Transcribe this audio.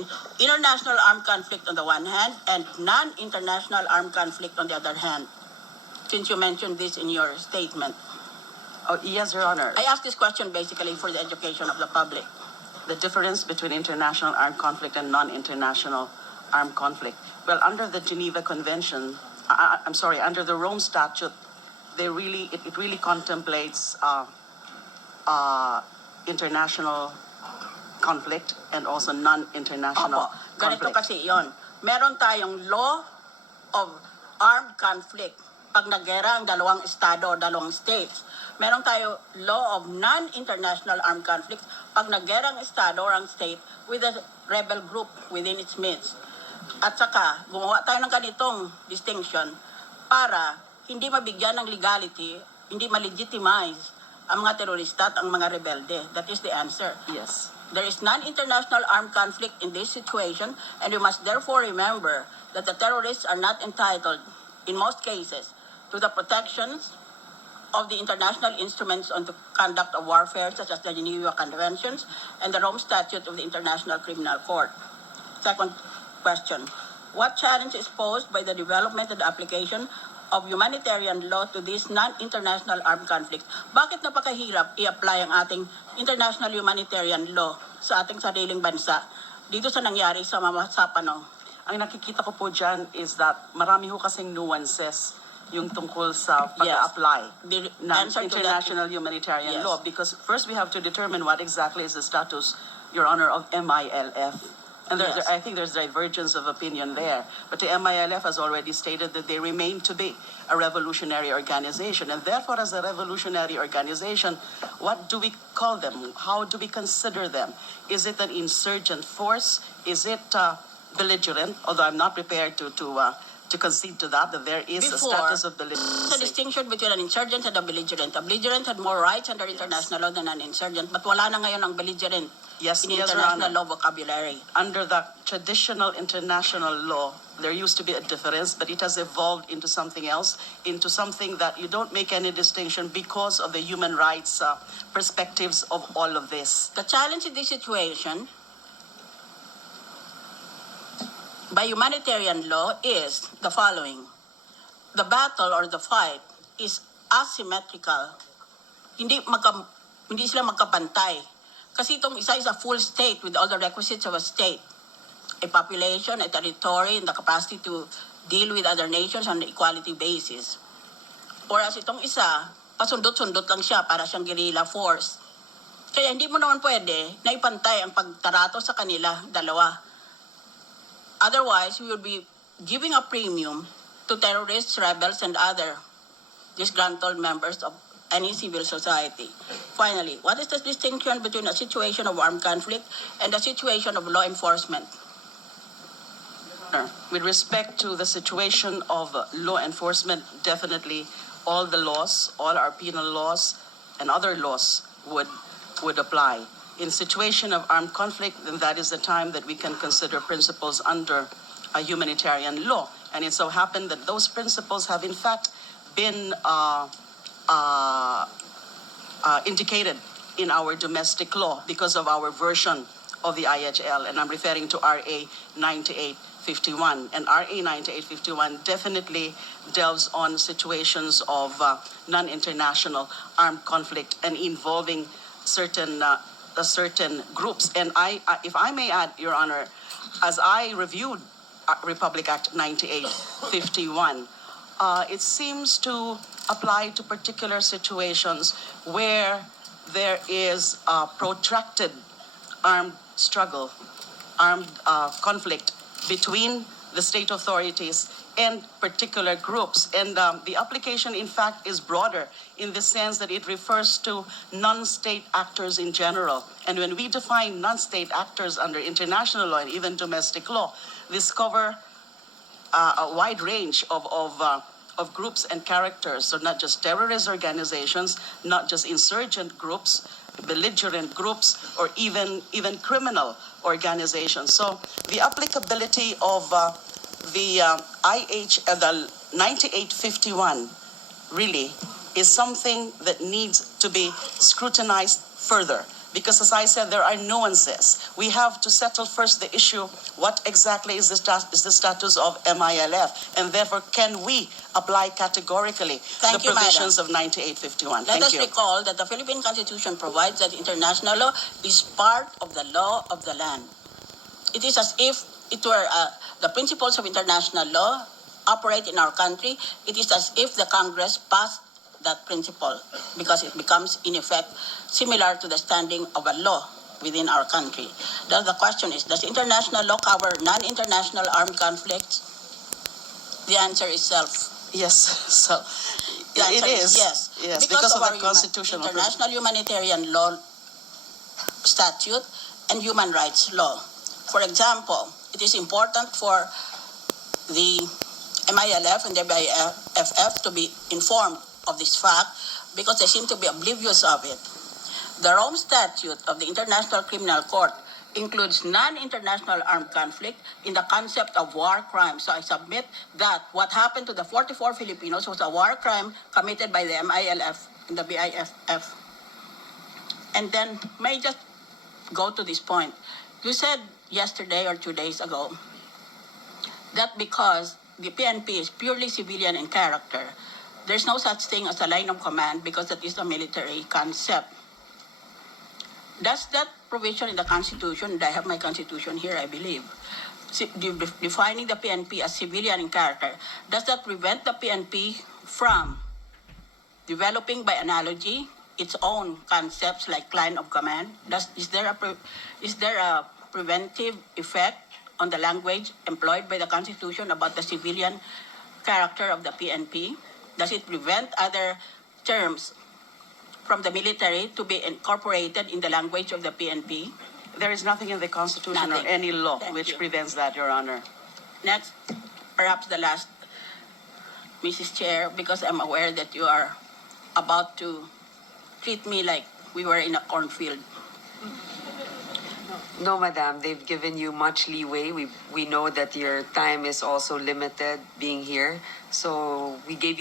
international armed conflict on the one hand and non-international armed conflict on the other hand, since you mentioned this in your statement? Oh, yes, Your Honor. I ask this question basically for the education of the public. The difference between international armed conflict and non-international armed conflict. Well, under the Geneva Convention, under the Rome Statute, it really contemplates international conflict and also non-international Opo, ganito conflict. kasi yon. Meron tayong law of armed conflict pag naggera ang dalawang estado o dalawang states. Meron tayo law of non-international armed conflict pag naggera ang estado or ang state with a rebel group within its midst. At saka, gumawa tayo ng ganitong distinction para hindi mabigyan ng legality, hindi ma-legitimize ang mga terorista at ang mga rebelde. That is the answer. Yes. There is non-international armed conflict in this situation, and we must therefore remember that the terrorists are not entitled, in most cases, to the protections of the international instruments on the conduct of warfare, such as the Geneva Conventions and the Rome Statute of the International Criminal Court. Second question, what challenge is posed by the development and application of humanitarian law to these non-international armed conflicts? Bakit napakahirap i-apply ang ating international humanitarian law sa ating sariling bansa dito sa nangyari sa Sapano? Ang nakikita ko po dyan is that marami ho kasing nuances yung tungkol sa pag-apply The ng answer to that international humanitarian Yes. law, because first we have to determine what exactly is the status, Your Honor, of MILF. And Yes. I think there's divergence of opinion there. But the MILF has already stated that they remain to be a revolutionary organization. And therefore, as a revolutionary organization, what do we call them? How do we consider them? Is it an insurgent force? Is it belligerent? Although I'm not prepared to concede to that there is a Before, status of the belligerent. distinction between an insurgent and a belligerent. A belligerent had more rights under international law than an insurgent, but wala na ngayon ang belligerent Yes, in yes, Your international Honor. law vocabulary. Under the traditional international law, there used to be a difference, but it has evolved into something else, into something that you don't make any distinction because of the human rights perspectives of all of this. The challenge in this situation by humanitarian law is the following. The battle or the fight is asymmetrical. Hindi sila magkapantay. Kasi itong isa is a full state with all the requisites of a state. A population, a territory, and the capacity to deal with other nations on an equality basis. Whereas itong isa, pasundot-sundot lang siya para siyang guerrilla force. Kaya hindi mo naman pwede na ipantay ang pagtarato sa kanila, dalawa. Otherwise, we will be giving a premium to terrorists, rebels, and other disgruntled members of any civil society. Finally, what is the distinction between a situation of armed conflict and a situation of law enforcement? With respect to the situation of law enforcement, definitely all the laws, all our penal laws and other laws would apply. In situation of armed conflict, then that is the time that we can consider principles under a humanitarian law. And it so happened that those principles have in fact been indicated in our domestic law because of our version of the IHL, and I'm referring to RA 9851. And RA 9851 definitely delves on situations of non-international armed conflict and involving certain groups. And if I may add, Your Honor, as I reviewed Republic Act 9851, it seems to apply to particular situations where there is a protracted armed struggle, armed conflict between the state authorities and particular groups. And the application, in fact, is broader in the sense that it refers to non-state actors in general. And when we define non-state actors under international law and even domestic law, this cover a wide range of groups and characters. So not just terrorist organizations, not just insurgent groups, belligerent groups, or even criminal organizations. So the applicability of the 9851 really is something that needs to be scrutinized further, because as I said, there are nuances. We have to settle first the issue, what exactly is the status of MILF, and therefore can we apply categorically Thank the you, Madam. provisions of 9851? Let Thank us you. recall that the Philippine Constitution provides that international law is part of the law of the land. It is as if it were the principles of international law operate in our country. It is as if the Congress passed that principle because it becomes, in effect, similar to the standing of a law within our country. The question is, does international law cover non-international armed conflicts? The answer is self. Yes, so The answer it is. yes. Yes, because of our the constitutional international humanitarian law statute and human rights law. For example, it is important for the MILF and the BIFF to be informed of this fact because they seem to be oblivious of it. The Rome Statute of the International Criminal Court includes non-international armed conflict in the concept of war crime. So I submit that what happened to the 44 Filipinos was a war crime committed by the MILF and the BIFF. And then, may I just go to this point? You said yesterday or 2 days ago that because the PNP is purely civilian in character, there's no such thing as a line of command because that is a military concept. Does that provision in the Constitution, and I have my Constitution here, I believe, defining the PNP as civilian in character, does that prevent the PNP from developing by analogy its own concepts like line of command? Is there a preventive effect on the language employed by the Constitution about the civilian character of the PNP? Does it prevent other terms from the military to be incorporated in the language of the PNP? There is nothing in the Constitution Nothing. or any law Thank which you. prevents that, Your Honor. Next, perhaps the last, Mrs. Chair, because I'm aware that you are about to treat me like we were in a cornfield. No, Madam, they've given you much leeway. We know that your time is also limited being here. So we gave you